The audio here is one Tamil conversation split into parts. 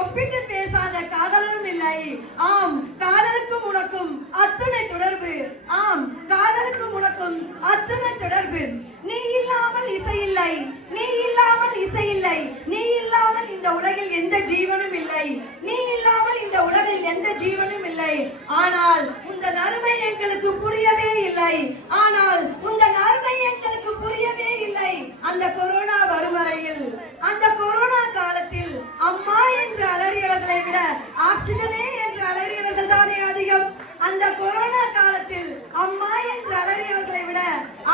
ஒப்பிட்டு பேசாத காதலும் இல்லை. ஆம், காதலுக்கும் உனக்கும் அத்துணை தொடர்பு. ஆம், காதலுக்கும் உனக்கும் அத்துணை தொடர்பு. நீ இல்லாமல் இசை இல்லை, நீ இல்லாமல் இசை இல்லை, நீ இல்லாமல் இந்த உலகில் எந்த ஜீவனும் இல்லை, நீ இல்லாமல் இந்த உலகில் எந்த ஜீவனும் இல்லை. ஆனால் உந்தன் அருமை எங்களுக்கு புரியவே இல்லை, ஆனால் உந்தன் அருமை எங்களுக்கு புரியவே இல்லை. அந்த கொரோனா வரும் வரையில், அந்த கொரோனா காலத்தில் அம்மா என்று அலறியவர்களை விட ஆக்சிஜனே என்று அலறியவர்கள் தானே அதிகம். அந்த கொரோனா காலத்தில் அம்மா என்று அலறியவர்களை விட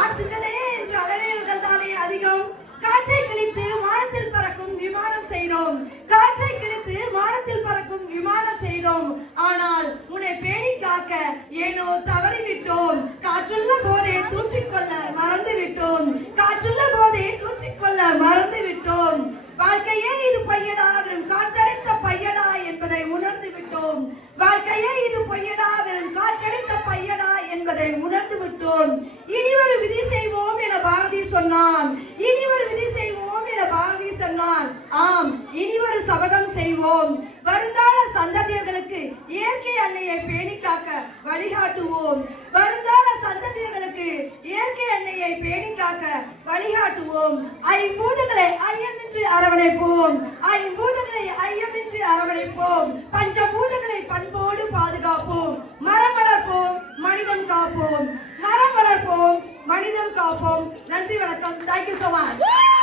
ஆக்சிஜனே என்று அலறியவர்கள் தானே அதிகம். காற்றை கிழித்து வானத்தில் பறக்கும் விமானம் செய்தோம், காற்றை கிழித்து வானத்தில் பறக்கும் விமானம் செய்தோம். ஆனால் உன்னை பேணி காக்க ஏனோ தவறிவிட்டோம். காற்றுள்ள போதே தூற்றிக்கொள்ள மறந்து விட்டோம், காற்றுள்ள போதே தூற்றிக்கொள்ள மறந்து விட்டோம். வாழ்க்கையே இது பையடா, வெறும் காற்றடைத்த பையடா என்பதை உணர்ந்து விட்டோம். வாழ்க்கையே இது பையடா, வெறும் காற்றடைத்த பையடா என்பதை உணர்ந்து விட்டோம். இனி ஒரு விதி செய்வோம் என பாரதி சொன்னான், இனி ஒரு விதி செய்வோம் என பாரதி சொன்னான். ஆம், இனி ஒரு சபதம் செய்வோம். வருங்கால சந்ததியர்களுக்கு இயற்கை அன்னையை பேணி காக்க வழிகாட்டுவோம். வருங்கால சந்ததியர்களுக்கு இயற்கை அன்னையை பேணி காக்க வழிகாட்டுவோம். ஐம்பூதங்களை ஐயமின்றி அரவணைப்போம், ஐம்பூதங்களை ஐயமின்றி அரவணைப்போம். பஞ்சபூதங்களை பண்போடு பாதுகாப்போம். மரம் வளர்ப்போம், மனிதன் காப்போம், மரம் வளர்ப்போம், மனிதன் காப்போம். நன்றி, வணக்கம். Thank you so much.